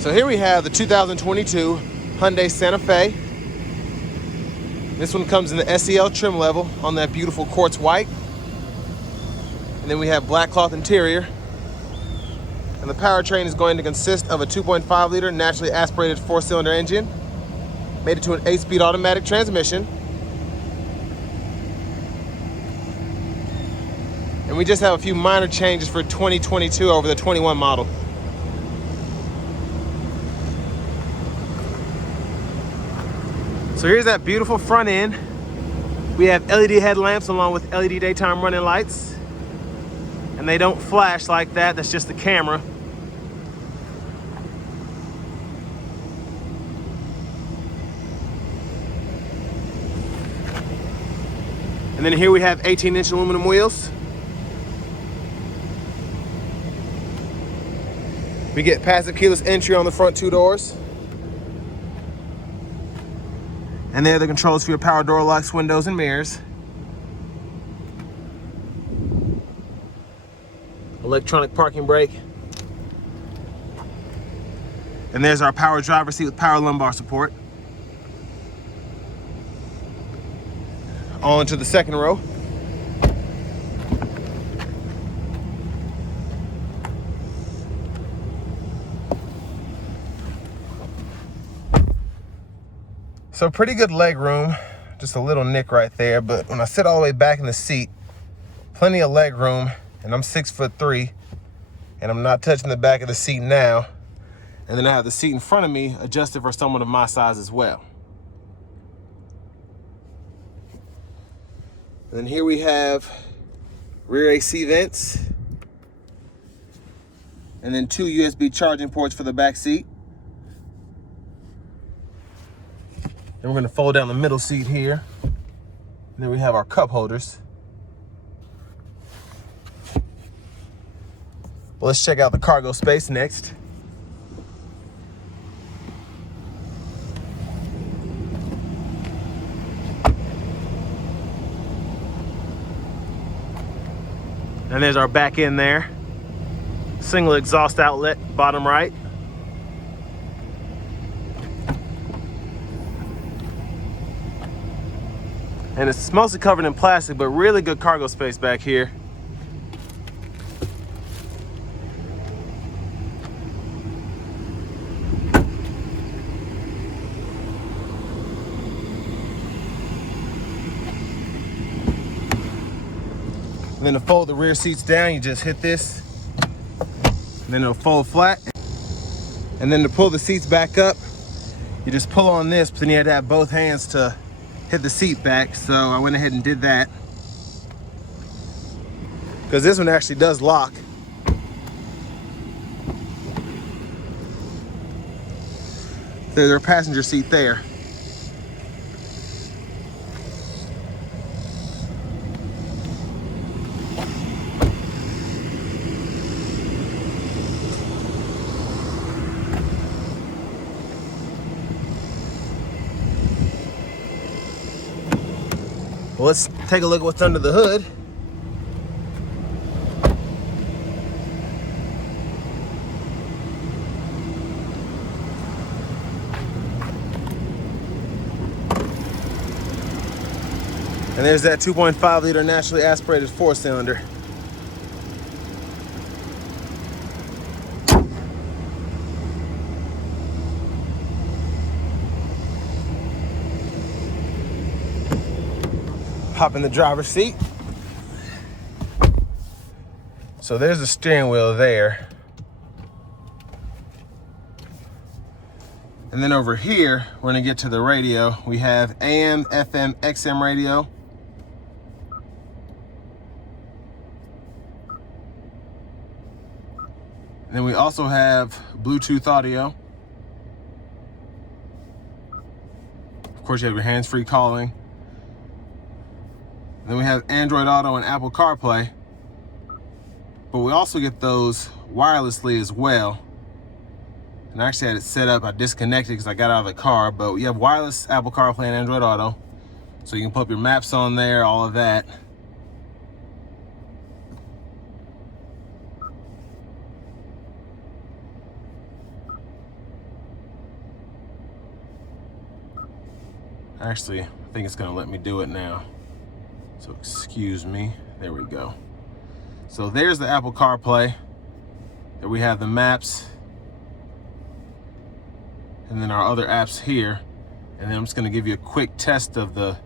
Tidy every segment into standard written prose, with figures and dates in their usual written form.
So here we have the 2022 Hyundai Santa Fe. This one comes in the SEL trim level on that beautiful quartz white. And then we have black cloth interior. And the powertrain is going to consist of a 2.5 liter naturally aspirated 4-cylinder engine, made it to an 8-speed automatic transmission. And we just have a few minor changes for 2022 over the 21 model. So here's that beautiful front end. We have LED headlamps along with LED daytime running lights. And they don't flash like that, that's just the camera. And then here we have 18-inch aluminum wheels. We get passive keyless entry on the front 2 doors. And there are the controls for your power door locks, windows, and mirrors. Electronic parking brake. And there's our power driver seat with power lumbar support. On to the second row. So pretty good leg room, just a little nick right there, but when I sit all the way back in the seat, plenty of leg room, and I'm 6'3", and I'm not touching the back of the seat now. And then I have the seat in front of me adjusted for someone of my size as well. And then here we have rear AC vents, and then 2 USB charging ports for the back seat. Then we're gonna fold down the middle seat here. And then we have our cup holders. Well, let's check out the cargo space next. And there's our back end there. Single exhaust outlet, bottom right. And it's mostly covered in plastic, but really good cargo space back here. And then to fold the rear seats down, you just hit this, and then it'll fold flat. And then to pull the seats back up, you just pull on this, but then you have to have both hands to hit the seat back, so I went ahead and did that. Because this one actually does lock. There's our passenger seat there. Well, let's take a look at what's under the hood. And there's that 2.5 liter naturally aspirated 4-cylinder. Hop in the driver's seat. So there's the steering wheel there. And then over here, we're gonna get to the radio. We have AM, FM, XM radio. And then we also have Bluetooth audio. Of course, you have your hands-free calling. Then we have Android Auto and Apple CarPlay. But we also get those wirelessly as well. And I actually had it set up, I disconnected because I got out of the car, but you have wireless Apple CarPlay and Android Auto. So you can put up your maps on there, all of that. Actually, I think it's gonna let me do it now. So excuse me, there we go. So there's the Apple CarPlay. There we have the maps. And then our other apps here. And then I'm just gonna give you a quick test of the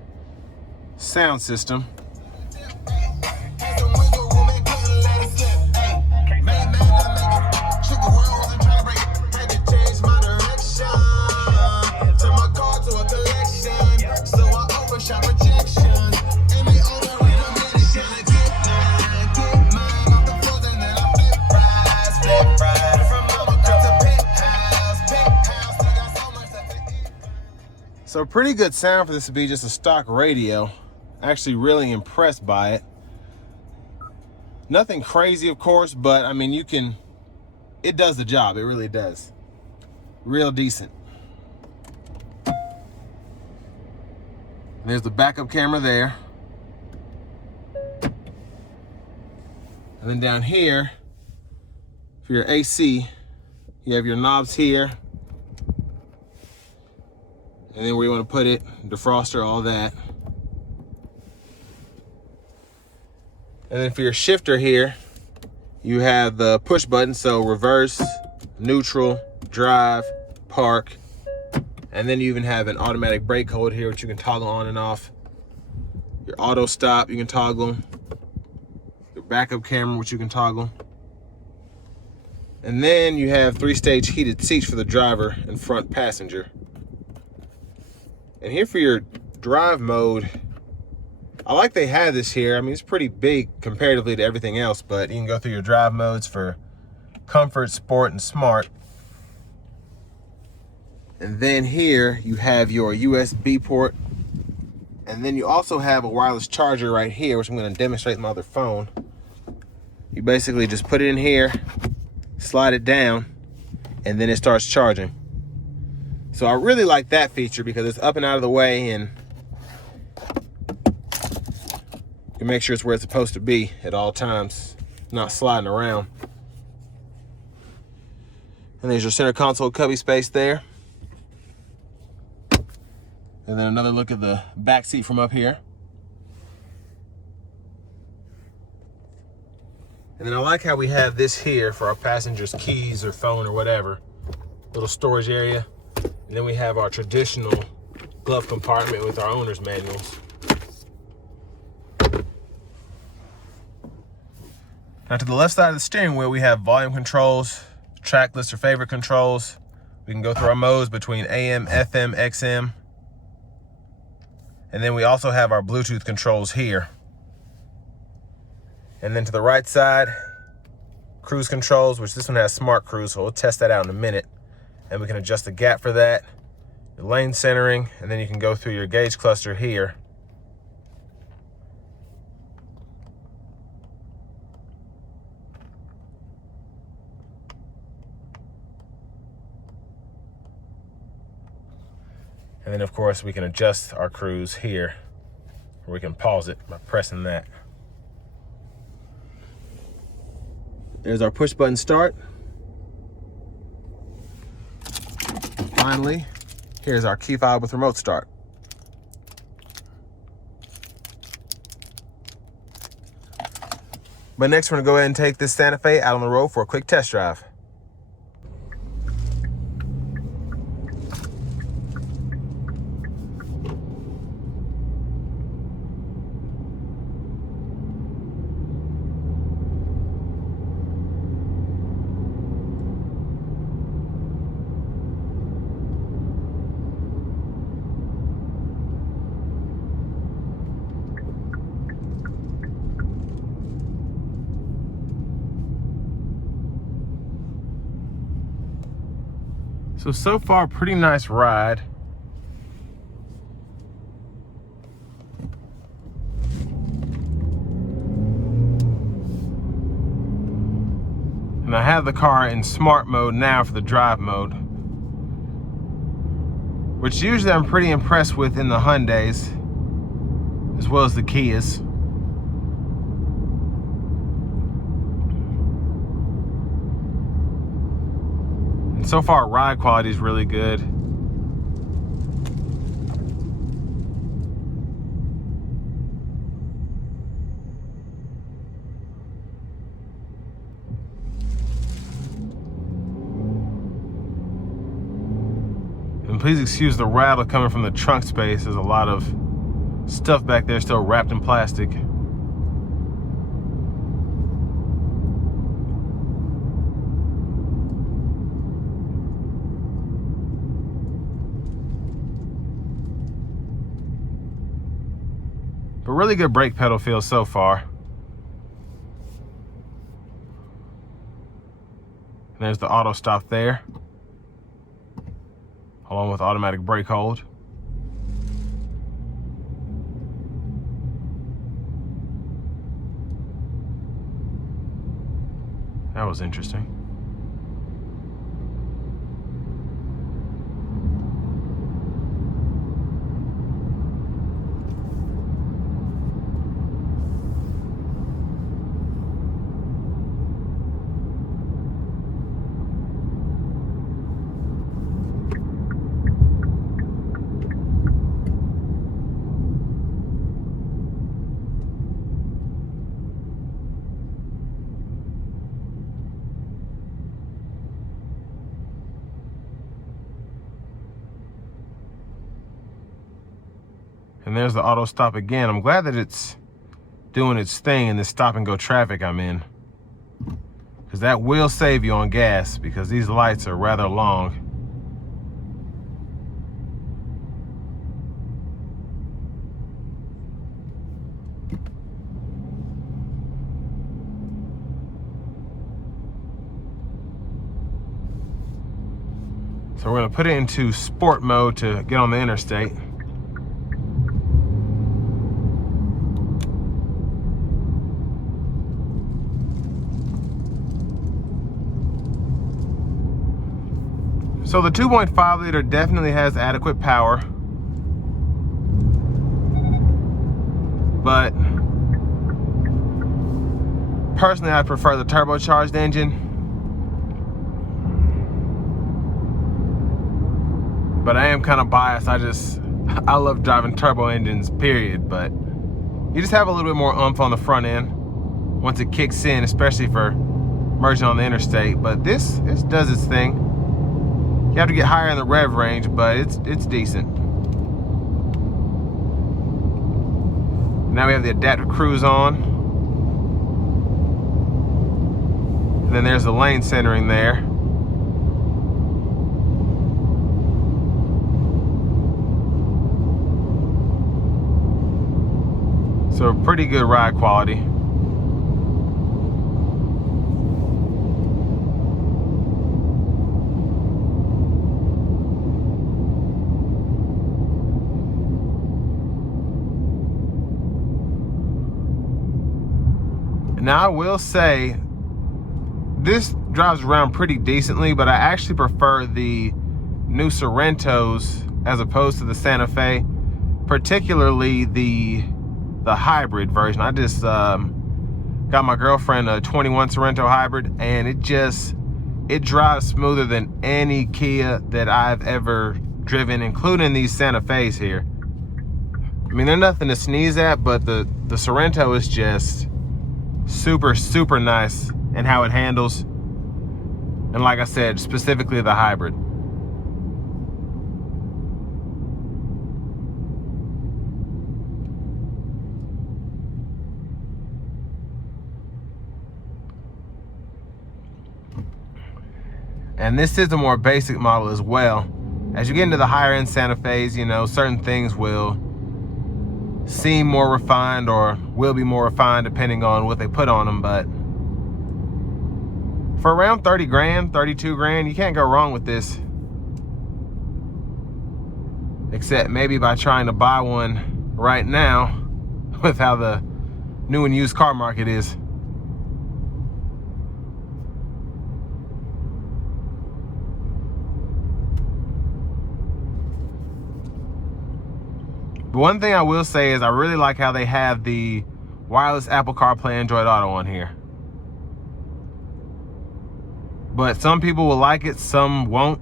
sound system. So pretty good sound for this to be just a stock radio. Actually really impressed by it. Nothing crazy, of course, but I mean, it does the job. It really does. Real decent. There's the backup camera there. And then down here, for your AC, you have your knobs here. And then where you want to put it, defroster, all that. And then for your shifter here, you have the push button, so reverse, neutral, drive, park. And then you even have an automatic brake hold here, which you can toggle on and off. Your auto stop, you can toggle. Your backup camera, which you can toggle. And then you have 3-stage heated seats for the driver and front passenger. And here for your drive mode, I like they have this here. I mean, it's pretty big comparatively to everything else, but you can go through your drive modes for comfort, sport, and smart. And then here you have your USB port. And then you also have a wireless charger right here, which I'm going to demonstrate with my other phone. You basically just put it in here, slide it down, and then it starts charging. So I really like that feature because it's up and out of the way, and you can make sure it's where it's supposed to be at all times, not sliding around. And there's your center console cubby space there. And then another look at the back seat from up here. And then I like how we have this here for our passengers' keys or phone or whatever. Little storage area. And then we have our traditional glove compartment with our owner's manuals. Now to the left side of the steering wheel, we have volume controls, track list or favorite controls. We can go through our modes between AM, FM, XM. And then we also have our Bluetooth controls here. And then to the right side, cruise controls, which this one has smart cruise, so we'll test that out in a minute. And we can adjust the gap for that, your lane centering, and then you can go through your gauge cluster here. And then of course we can adjust our cruise here, or we can pause it by pressing that. There's our push button start. Finally, here's our key fob with remote start. But next we're gonna go ahead and take this Santa Fe out on the road for a quick test drive. So far, pretty nice ride. And I have the car in smart mode now for the drive mode, which usually I'm pretty impressed with in the Hyundais, as well as the Kias. So far, ride quality is really good. please excuse the rattle coming from the trunk space. There's a lot of stuff back there still wrapped in plastic. But really good brake pedal feel so far. And there's the auto stop there, along with automatic brake hold. That was interesting. And there's the auto stop again. I'm glad that it's doing its thing in this stop and go traffic I'm in, because that will save you on gas, because these lights are rather long. So we're going to put it into sport mode to get on the interstate. So the 2.5 liter definitely has adequate power, but personally I prefer the turbocharged engine. But I am kind of biased. I love driving turbo engines, period. But you just have a little bit more oomph on the front end once it kicks in, especially for merging on the interstate. But this does its thing. You have to get higher in the rev range, but it's decent. Now we have the adaptive cruise on. And then there's the lane centering there. So pretty good ride quality. Now I will say, this drives around pretty decently, but I actually prefer the new Sorrentos as opposed to the Santa Fe, particularly the hybrid version. I just got my girlfriend a 21 Sorrento hybrid, and it drives smoother than any Kia that I've ever driven, including these Santa Fe's here. I mean, they're nothing to sneeze at, but the Sorrento is just super nice in how it handles. And like I said, specifically the hybrid. And this is a more basic model as well. As you get into the higher end Santa Fe's, you know, certain things will seem more refined or will be more refined depending on what they put on them. But for around 30 grand, 32 grand, you can't go wrong with this. Except maybe by trying to buy one right now with how the new and used car market is. But one thing I will say is I really like how they have the wireless Apple CarPlay Android Auto on here. But some people will like it, some won't.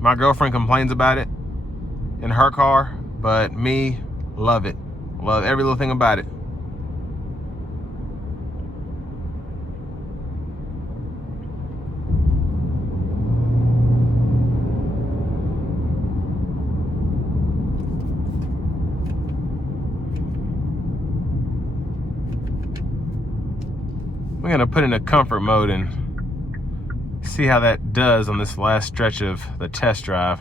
My girlfriend complains about it in her car, but me, love it. Love every little thing about it. gonna put in a comfort mode and see how that does on this last stretch of the test drive.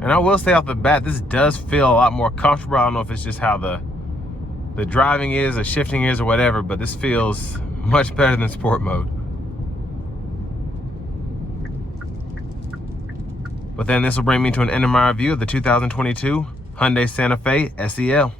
And I will say off the bat, this does feel a lot more comfortable. I don't know if it's just how the driving is, the shifting is, or whatever, but this feels much better than sport mode. But then this will bring me to an end of my review of the 2022 Hyundai Santa Fe SEL.